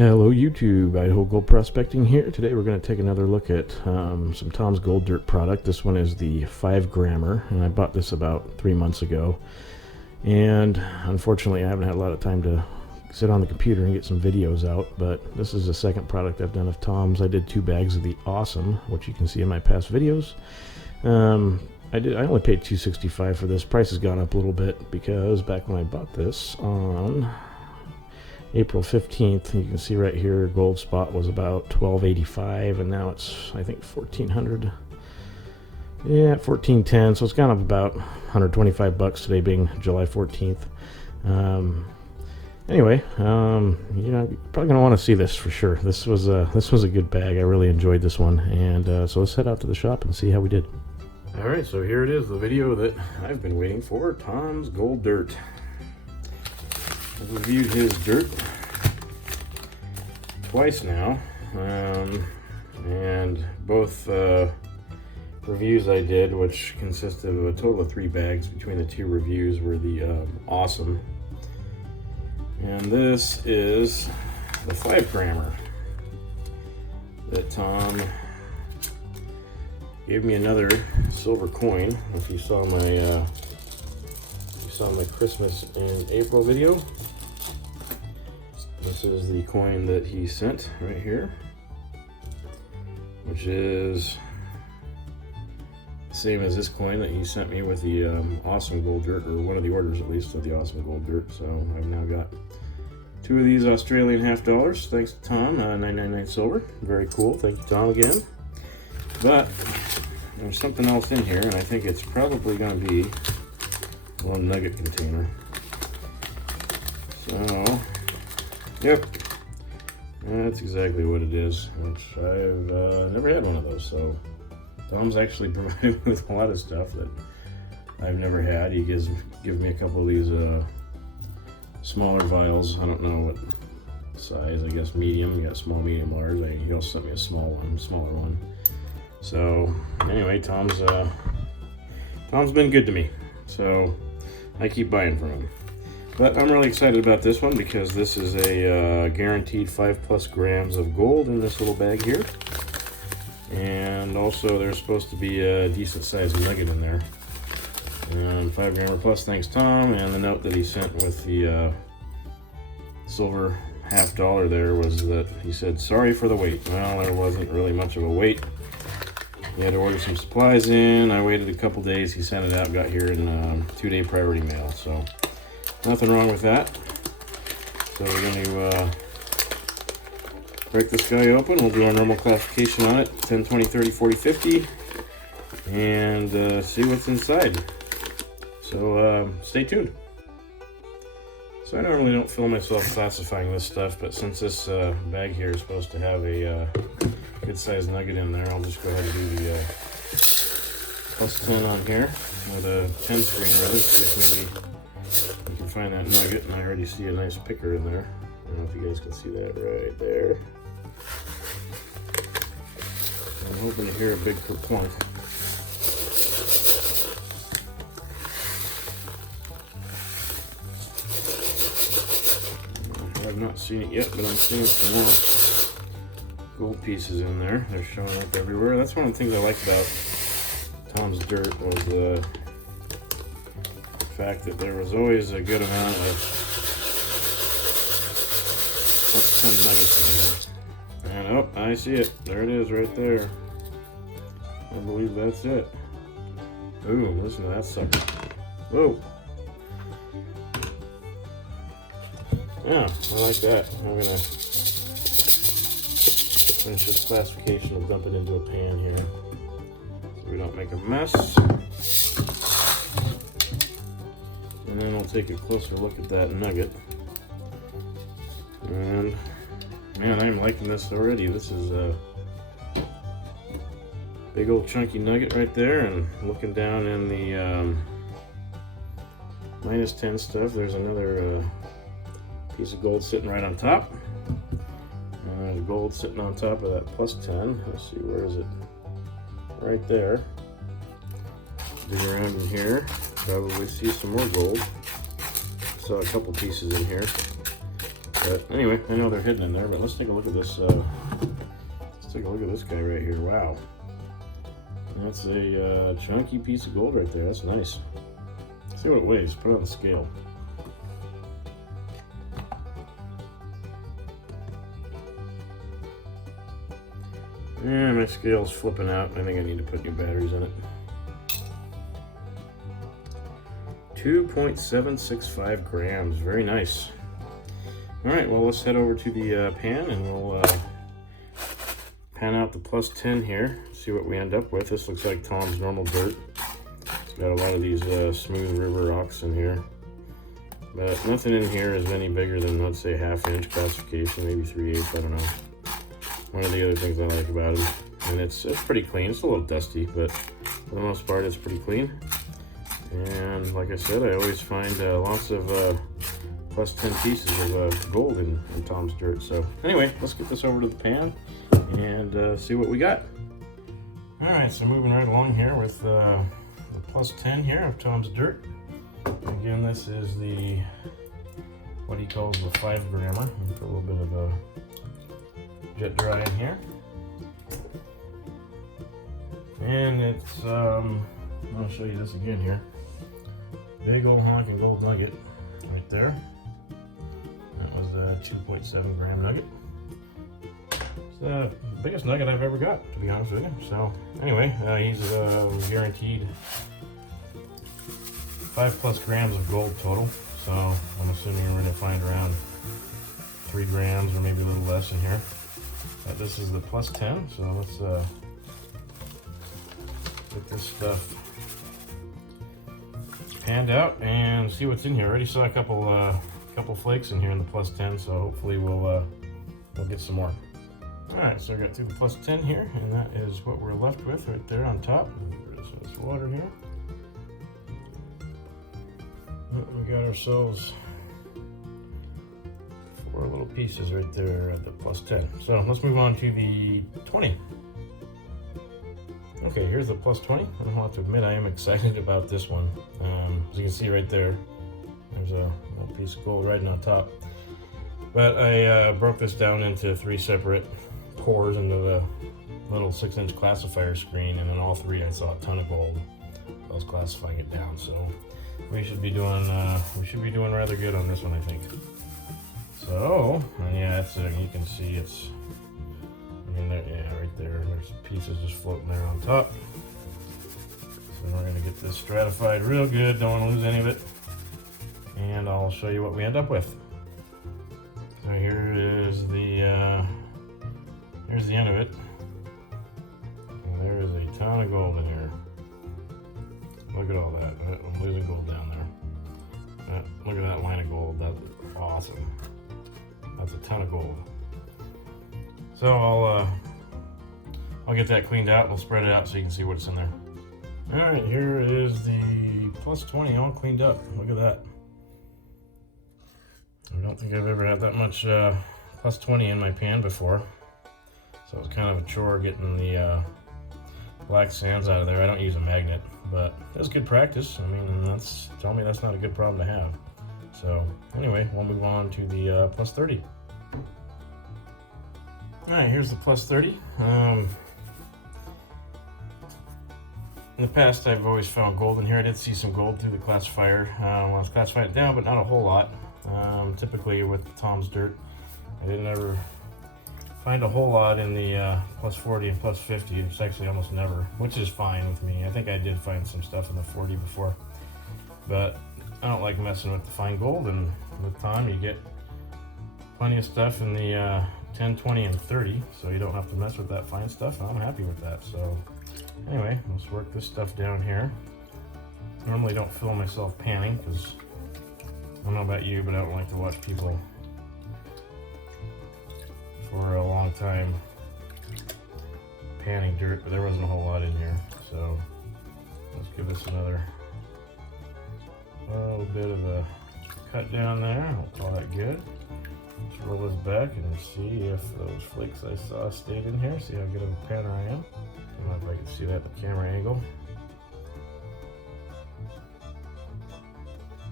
Hello YouTube, Idaho Gold Prospecting here. Today we're going to take another look at some Tom's Gold Dirt product. This one is the 5 grammer, and I bought this about 3 months ago. And unfortunately I haven't had a lot of time to sit on the computer and get some videos out, but this is the second product I've done of Tom's. I did 2 bags of the Awesome, which you can see in my past videos. I only paid $2.65 for this. Price has gone up a little bit because back when I bought this on April 15th, you can see right here gold spot was about $12.85, and now it's I think $1,400. Yeah, $14.10, so it's gone up about $125 today, being July 14th. Anyway, you're probably gonna want to see this for sure. This was a good bag. I really enjoyed this one, and so let's head out to the shop and see how we did. All right, so here it is, the video that I've been waiting for, Tom's Gold Dirt. I've reviewed his dirt twice now, and both reviews I did, which consisted of a total of 3 bags between the 2 reviews, were the Awesome. And this is the 5 grammer that Tom gave me another silver coin. If you saw my Christmas and April video, this is the coin that he sent right here, which is the same as this coin that he sent me with the Awesome Gold Dirt, or one of the orders at least of the Awesome Gold Dirt. So I've now got 2 of these Australian half dollars, thanks to Tom, 999 silver. Very cool, thank you Tom again. But there's something else in here, and I think it's probably going to be one nugget container. So, yep, that's exactly what it is, which I've never had one of those. So Tom's actually provided me with a lot of stuff that I've never had. He gives me a couple of these smaller vials. I don't know what size, I guess medium. You got small, medium, large. He also sent me a smaller one. So anyway, Tom's been good to me, so I keep buying from him. But I'm really excited about this one because this is a guaranteed 5+ grams of gold in this little bag here. And also there's supposed to be a decent sized nugget in there. And 5 grammer plus, thanks Tom. And the note that he sent with the silver half dollar there was that he said, sorry for the wait. Well, there wasn't really much of a wait. He had to order some supplies in. I waited a couple days. He sent it out, got here in 2-day priority mail. So nothing wrong with that. So we're going to break this guy open. We'll do our normal classification on it, 10, 20, 30, 40, 50, and see what's inside. So stay tuned. So I normally don't film myself classifying this stuff, but since this bag here is supposed to have a good sized nugget in there, I'll just go ahead and do the +10 on here with a 10 screen rather, see if maybe you can find that nugget. And I already see a nice picker in there. I don't know if you guys can see that right there. I'm hoping to hear a big kerplunk. I've not seen it yet, but I'm seeing some more gold pieces in there. They're showing up everywhere. That's one of the things I like about Tom's Dirt, was the fact that there was always a good amount of +10 nuggets in there. And oh, I see it. There it is right there. I believe that's it. Ooh, listen to that sucker. Whoa. Yeah, I like that. I'm gonna finish this classification and dump it into a pan here so we don't make a mess. And then we'll take a closer look at that nugget. And man, I'm liking this already. This is a big old chunky nugget right there. And looking down in the -10 stuff, there's another piece of gold sitting right on top. And there's gold sitting on top of that +10. Let's see, where is it? Right there. Dig around in here, probably see some more gold. Saw a couple pieces in here. But anyway, I know they're hidden in there, but let's take a look at this. Let's take a look at this guy right here. Wow. That's a chunky piece of gold right there. That's nice. Let's see what it weighs. Put it on the scale. Yeah, my scale's flipping out. I think I need to put new batteries in it. 2.765 grams. Very nice. All right, well, let's head over to the pan and we'll pan out the plus 10 here. See what we end up with. This looks like Tom's normal dirt. It's got a lot of these smooth river rocks in here. But nothing in here is any bigger than, let's say, 1/2 inch classification, maybe 3/8, I don't know. One of the other things I like about it. And it's pretty clean. It's a little dusty, but for the most part, it's pretty clean. And like I said, I always find lots of plus 10 pieces of gold in Tom's dirt. So anyway, let's get this over to the pan and see what we got. All right, so moving right along here with the plus 10 here of Tom's dirt. Again, this is the, what he calls the 5 grammer. Put a little bit of a jet dry in here. And it's, I'll show you this again here. Big old honking gold nugget right there. That was a 2.7 gram nugget. It's the biggest nugget I've ever got, to be honest with you. So anyway, he's guaranteed 5+ grams of gold total. So I'm assuming we're going to find around 3 grams or maybe a little less in here. But this is the plus 10, so let's get this stuff panned out and see what's in here. I already saw a couple flakes in here in the plus 10, so hopefully we'll get some more. All right, so I got through the plus 10 here, and that is what we're left with right there on top. There's some water here. We got ourselves 4 little pieces right there at the plus 10. So let's move on to the 20. Okay, here's the plus 20. I have to admit I am excited about this one. As you can see right there, there's a little piece of gold right on top. But I broke this down into 3 separate pours into the little 6-inch classifier screen, and in all 3 I saw a ton of gold. I was classifying it down, so we should be doing rather good on this one, I think. So, yeah, it's you can see it's. I mean, right there. There's pieces just floating there on top. So we're gonna get this stratified real good. Don't want to lose any of it. And I'll show you what we end up with. So here is the here's the end of it. And there is a ton of gold in here. Look at all that. I'm losing gold down there. Look at that line of gold. That's awesome. That's a ton of gold. So I'll get that cleaned out. We'll spread it out so you can see what's in there. All right, here is the plus 20 all cleaned up. Look at that. I don't think I've ever had that much plus 20 in my pan before. So it's kind of a chore getting the black sands out of there. I don't use a magnet, but it's good practice. I mean, tell me that's not a good problem to have. So anyway, we'll move on to the plus 30. All right, here's the plus 30. In the past, I've always found gold in here. I did see some gold through the classifier when I was classifying it down, but not a whole lot. Typically with Tom's dirt, I didn't ever find a whole lot in the plus 40 and plus 50. It's actually almost never, which is fine with me. I think I did find some stuff in the 40 before, but I don't like messing with the fine gold, and with Tom you get plenty of stuff in the 10, 20, and 30, so you don't have to mess with that fine stuff, and I'm happy with that. So anyway, let's work this stuff down here. Normally don't film myself panning, because I don't know about you, but I don't like to watch people for a long time panning dirt, but there wasn't a whole lot in here. So let's give this another little bit of a cut down there. I'll call that good. Let's roll this back and see if those flakes I saw stayed in here. See how good of a panner I am. I don't know if I can see that at the camera angle.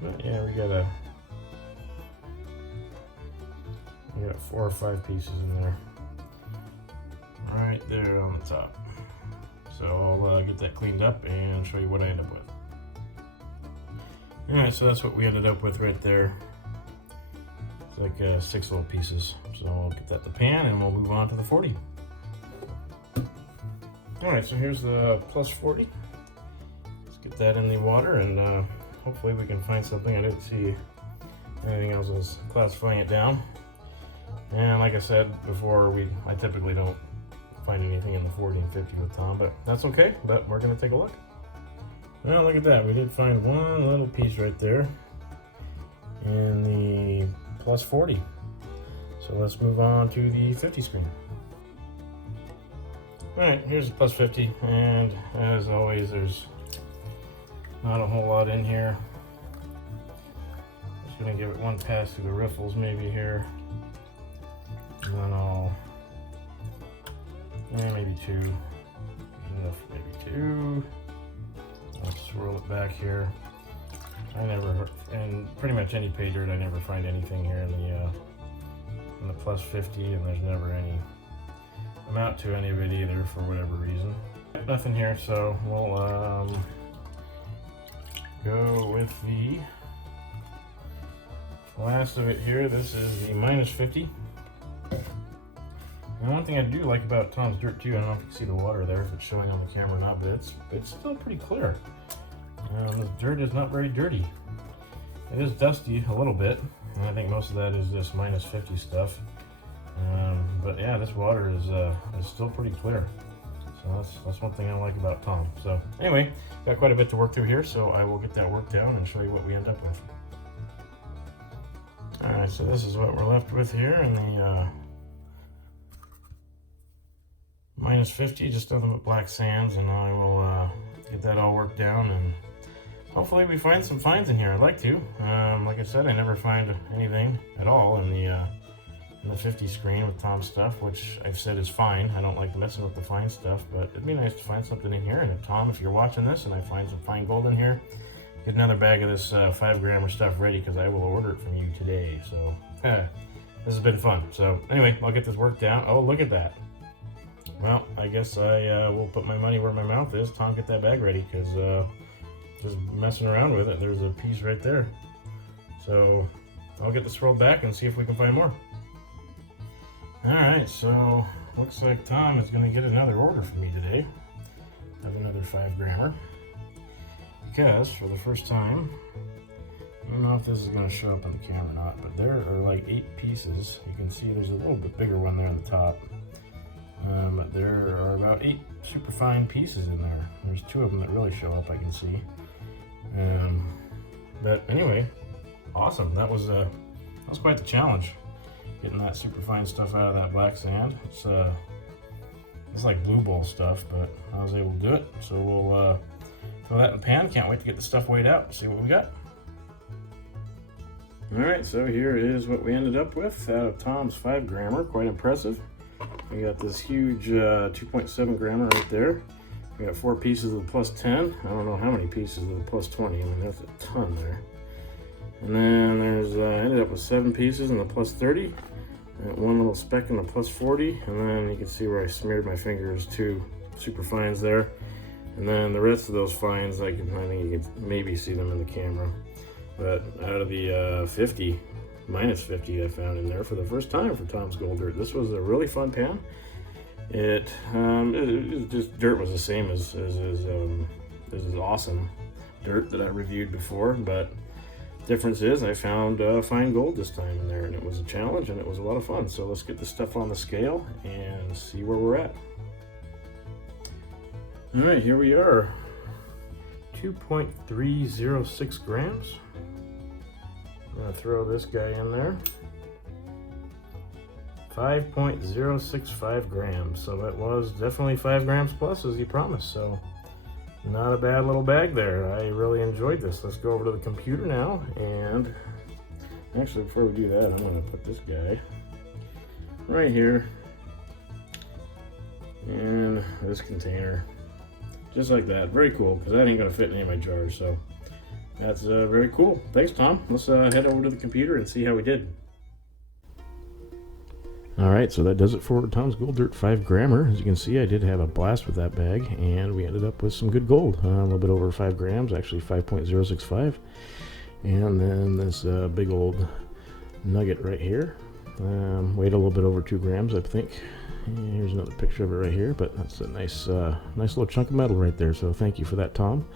But yeah, we got a You got 4 or 5 pieces in there. Right there on the top. So I'll get that cleaned up and show you what I end up with. Alright, so that's what we ended up with right there. It's like 6 little pieces. So I'll get that in the pan and we'll move on to the 40. Alright, so here's the plus 40. Let's get that in the water and hopefully we can find something. I didn't see anything else was classifying it down. And like I said before, I typically don't find anything in the 40 and 50 with Tom, but that's okay, but we're gonna take a look. Well, look at that, we did find one little piece right there in the plus 40. So let's move on to the 50 screen. All right, here's the plus 50, and as always, there's not a whole lot in here. Just gonna give it one pass through the riffles maybe here. And then I'll, maybe 2, enough, maybe 2. I'll swirl it back here. And pretty much any pay dirt, I never find anything here in the plus 50, and there's never any amount to any of it either for whatever reason. Nothing here, so we'll go with the last of it here. This is the minus 50. And one thing I do like about Tom's dirt too, I don't know if you can see the water there, if it's showing on the camera or not, but it's still pretty clear. The dirt is not very dirty. It is dusty a little bit, and I think most of that is just minus 50 stuff. But yeah, this water is still pretty clear. So that's one thing I like about Tom. So anyway, got quite a bit to work through here, so I will get that worked down and show you what we end up with. All right, so this is what we're left with here in the minus 50, just nothing but black sands, and I will get that all worked down, and hopefully we find some finds in here. I'd like to. Like I said, I never find anything at all in the 50 screen with Tom's stuff, which I've said is fine. I don't like messing with the fine stuff, but it'd be nice to find something in here. And if Tom, if you're watching this and I find some fine gold in here, get another bag of this 5-grammer stuff ready, because I will order it from you today. So this has been fun. So anyway, I'll get this worked down. Oh, look at that. Well, I guess I will put my money where my mouth is. Tom, get that bag ready, because just messing around with it, there's a piece right there. So I'll get this rolled back and see if we can find more. Alright, so looks like Tom is going to get another order from me today of another 5-grammer. Because for the first time, I don't know if this is going to show up on the camera or not, but there are like 8 pieces. You can see there's a little bit bigger one there on the top. But there are about 8 super fine pieces in there. There's 2 of them that really show up, I can see. But anyway, awesome. That was quite the challenge, getting that super fine stuff out of that black sand. It's like blue bowl stuff, but I was able to do it. So we'll throw that in the pan. Can't wait to get the stuff weighed out and see what we got. All right, so here is what we ended up with out of Tom's 5-grammer. Quite impressive. We got this huge 2.7 grammer right there. We got 4 pieces of the plus 10. I don't know how many pieces of the plus 20. I mean, there's a ton there. And then there's ended up with 7 pieces in the plus 30. And 1 little speck in the plus 40. And then you can see where I smeared my fingers, 2 super fines there. And then the rest of those fines, I think you can maybe see them in the camera. But out of the 50, minus 50 I found in there for the first time for Tom's Gold Dirt. This was a really fun pan. It just dirt was the same as this awesome dirt that I reviewed before, but difference is I found fine gold this time in there, and it was a challenge and it was a lot of fun. So let's get this stuff on the scale and see where we're at. All right, here we are, 2.306 grams. I'm gonna throw this guy in there. 5.065 grams. So that was definitely 5 grams plus, as he promised. So not a bad little bag there. I really enjoyed this. Let's go over to the computer now, and actually before we do that, I'm gonna put this guy right here in this container, just like that. Very cool, because that ain't gonna fit in any of my jars. So that's very cool. Thanks, Tom. Let's head over to the computer and see how we did. All right, so that does it for Tom's Gold Dirt 5 grammer. As you can see, I did have a blast with that bag, and we ended up with some good gold. A little bit over 5 grams, actually 5.065. And then this big old nugget right here. Weighed a little bit over 2 grams, I think. And here's another picture of it right here, but that's a nice little chunk of metal right there. So thank you for that, Tom.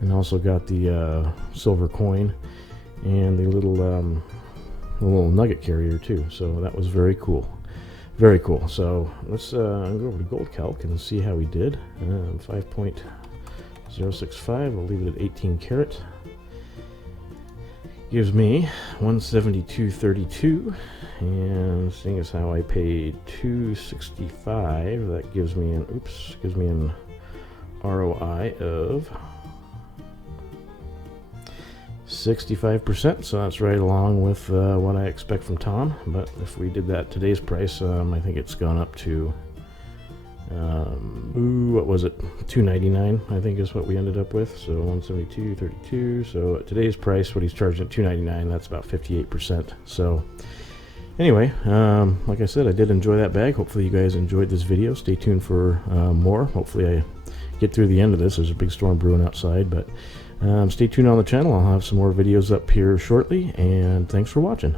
And also got the silver coin and the little nugget carrier too. So that was very cool. Very cool. So let's go over to Gold Calc and see how we did. 5.065. We'll leave it at 18 karat. Gives me 172.32, and seeing as how I paid 265, that gives me an ROI of 65%. So that's right along with what I expect from Tom. But if we did that today's price, I think it's gone up to what was it, $299, I think is what we ended up with. So 172.32. So at today's price, what he's charging at $299, that's about 58%. So anyway, like I said, I did enjoy that bag. Hopefully you guys enjoyed this video. Stay tuned for more. Hopefully I get through the end of this. There's a big storm brewing outside, but stay tuned on the channel. I'll have some more videos up here shortly, and thanks for watching.